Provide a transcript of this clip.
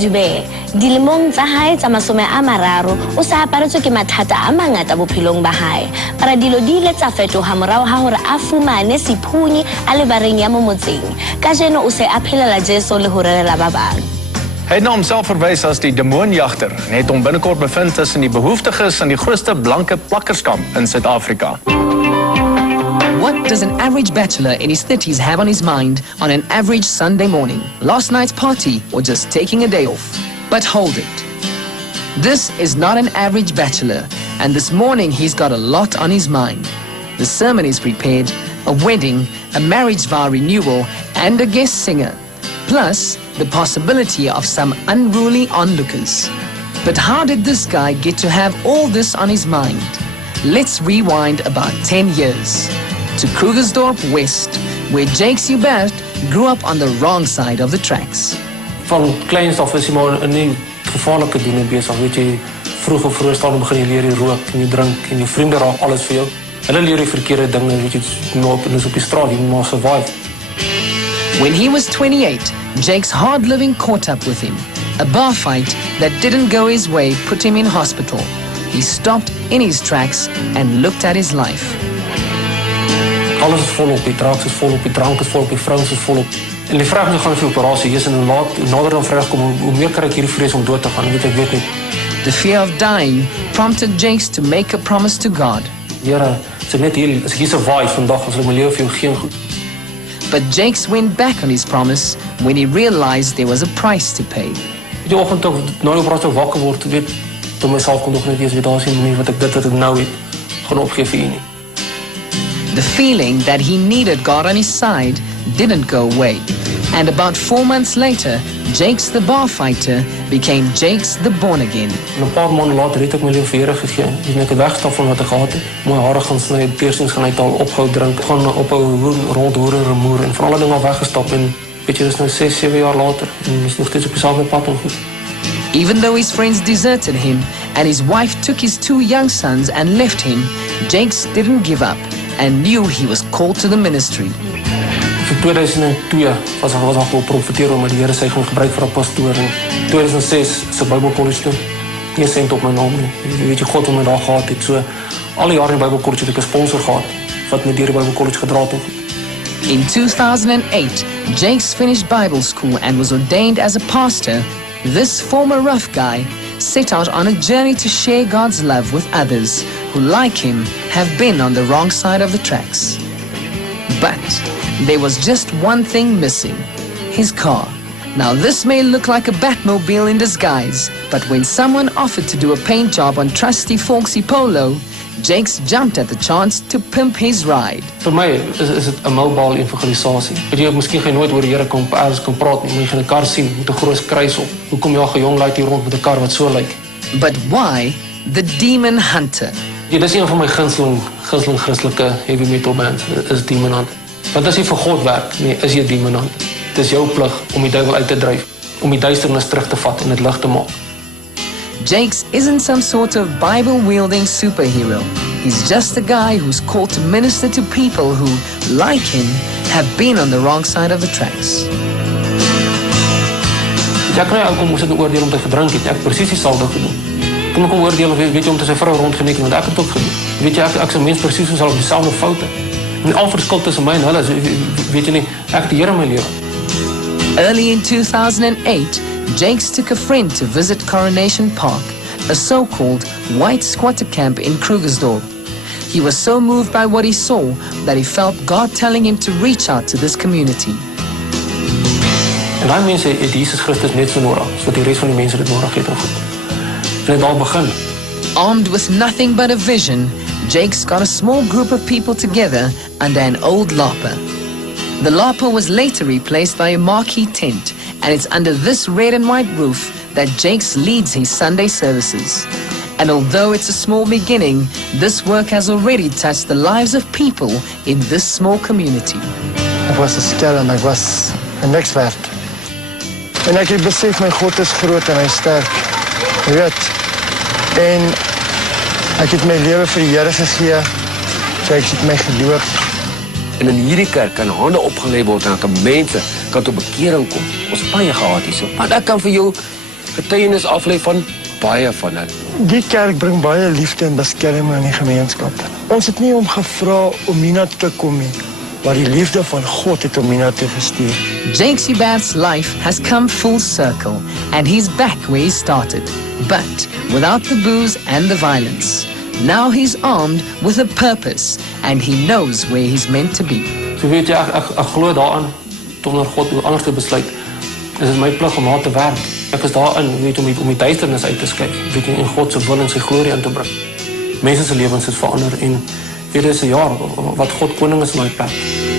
Dube, dilemong tsa hae tsa masome a mararo, o sa aparetswe ke mathata a mangata bophelong ba hae. Para dilo di ile tsa fetoha morao ha hore a fumane sephunyi a le bareng ya mo motseng. Kajeno o se a phelela Jesu le ho relela ba bang. Hy het na homself verwys as die demoonjagter en het hom binnekort bevind tussen die behoeftiges in die grootste blanke plakkerskamp in Suid-Afrika. What does an average bachelor in his 30s have on his mind on an average Sunday morning? Last night's party or just taking a day off? But hold it. This is not an average bachelor, and this morning he's got a lot on his mind. The sermon is prepared, a wedding, a marriage vow renewal, and a guest singer. Plus, the possibility of some unruly onlookers. But how did this guy get to have all this on his mind? Let's rewind about 10 years. To Krugersdorp West, where Jake Subert grew up on the wrong side of the tracks. Van kleins af is jy maar in die gevaarlike dinge besig, weet jy, vroeg of vroeg staan begin jy leer jy rook en jy drink en jou vriende raak alles vir jou. Hulle leer jy verkeerde dinge, weet jy, en is op die straat, jy moet maar survive. When he was 28, Jake's hard living caught up with him. A bar fight that didn't go his way put him in hospital. He stopped in his tracks and looked at his life. Alles is volop, die drugs is volop, die drank is volop, die vrouens is volop. En die vraag nu gaan vir operasie, jy is in nader dan vraag kom, hoe meer kan ek hierdie vrees om dood te gaan, ek weet nie. The fear of dying prompted Jakes to make a promise to God. Here, as ek net hier, as ek hier survive vandag, as ek my lewe vir jou geen goed. But Jakes went back on his promise when he realized there was a price to pay. Die oggend toe na die operasie wakker word, weet, toe myself kon nog net weet daar is nie manier wat ek dit nou het, gaan opgee vir u nie. The feeling that he needed God on his side didn't go away. And about 4 months later, Jakes the bar fighter became Jakes the born again. En 'n paar maande later het ek my lewe vir Here gegee. Ek het weggestap van wat ek gehad het. My hare gaan sny, piercings gaan uithaal, opgehou drink, gaan ophou rondhoor en rumoer en van alle dinge weggestap en weet jy, dis nou 6, 7 jaar later en is nog steeds op dieselfde pad en goed. Even though his friends deserted him and his wife took his 2 young sons and left him, Jakes didn't give up and knew he was called to the ministry. In 2002 was al geprofeteer om die Here sy gaan gebruik vir 'n pastoor en 2006 se Bybelkollege toe. Nie sent op my naam nie. Weet jy, God het my daar gehad het. So al die jare in die Bybelkollege het ek 'n sponsor gehad wat my deur die Bybelkollege gedra het. In 2008, Jakes finished Bible school and was ordained as a pastor. This former rough guy set out on a journey to share God's love with others who, like him, have been on the wrong side of the tracks. But there was just one thing missing, his car. Now this may look like a Batmobile in disguise, but when someone offered to do a paint job on trusty Volksy Polo, Jakes jumped at the chance to pimp his ride. Vir my is dit 'n mobile evangelisasie. Weet jy, miskien gaan jy nooit oor die Here kan praat nie, maar jy gaan 'n kar sien met 'n groot kruis op. Hoekom jy 'n jong laat hier rond met 'n kar wat so lyk? But why the Demon Hunter? Ja, dis een van my gunsteling Christelike heavy metal bands, is Demon Hunter. Want as jy vir God werk, nee, is jy Demon Hunter. Dit is jou plig om die duiwel uit te dryf, om die duisternis terug te vat en dit lig te maak. Jakes isn't some sort of Bible-wielding superhero. He's just a guy who's called to minister to people who, like him, have been on the wrong side of the tracks. Ek kan nie ou kom sit en oordeel om te gedrink het. Ek presies dieselfde gedoen. Kom ek oordeel weet jy om te sy vrou rondgeneek want ek het ook gedoen. Weet jy ek sou mens presies sal op dieselfde foute. En al verskil tussen my en hulle, weet jy nie, ek het die Here in my lewe. Early in 2008, Jakes took a friend to visit Coronation Park, a so-called white squatter camp in Krugersdorp. He was so moved by what he saw that he felt God telling him to reach out to this community. En daai mense het Jesus Christus net so nodig, sodat die res van die mense dit nodig het. En dit al begin. Armed with nothing but a vision, Jakes got a small group of people together under an old larper. The larper was later replaced by a marquee tent, and it's under this red and white roof that Jakes leads his Sunday services. And although it's a small beginning, this work has already touched the lives of people in this small community. Ek was 'n skel en ek was 'n niks werd. En ek het besef my God is groot en hy is sterk. Jy weet. En ek het my lewe vir die Here gegee. Jakes het my gedoop. En in hierdie kerk kan hande opgelê word en kan mense kan tot bekering kom. Ons baie gehad hierso. Maar ek kan vir jou getuienis aflê van baie van hulle. Die kerk bring baie liefde en beskerming in die gemeenskap. Ons het nie om gevra om hiernatoe te kom nie, maar die liefde van God het hom hiernatoe gestuur. Jake Sibat's life has come full circle, and he's back where he started, but without the booze and the violence. Now he's armed with a purpose, and he knows where he's meant to be. So weet jy, ek glo daarin, om naar God anders te besluit, is het my plig om daar te werk. Ek is daarin, weet, om die duisternis uit te skryf, weet jy, en God se wil en sy glorie aan te bring. Mense se lewens het verander en dit is 'n jaar wat God koning is in my plek.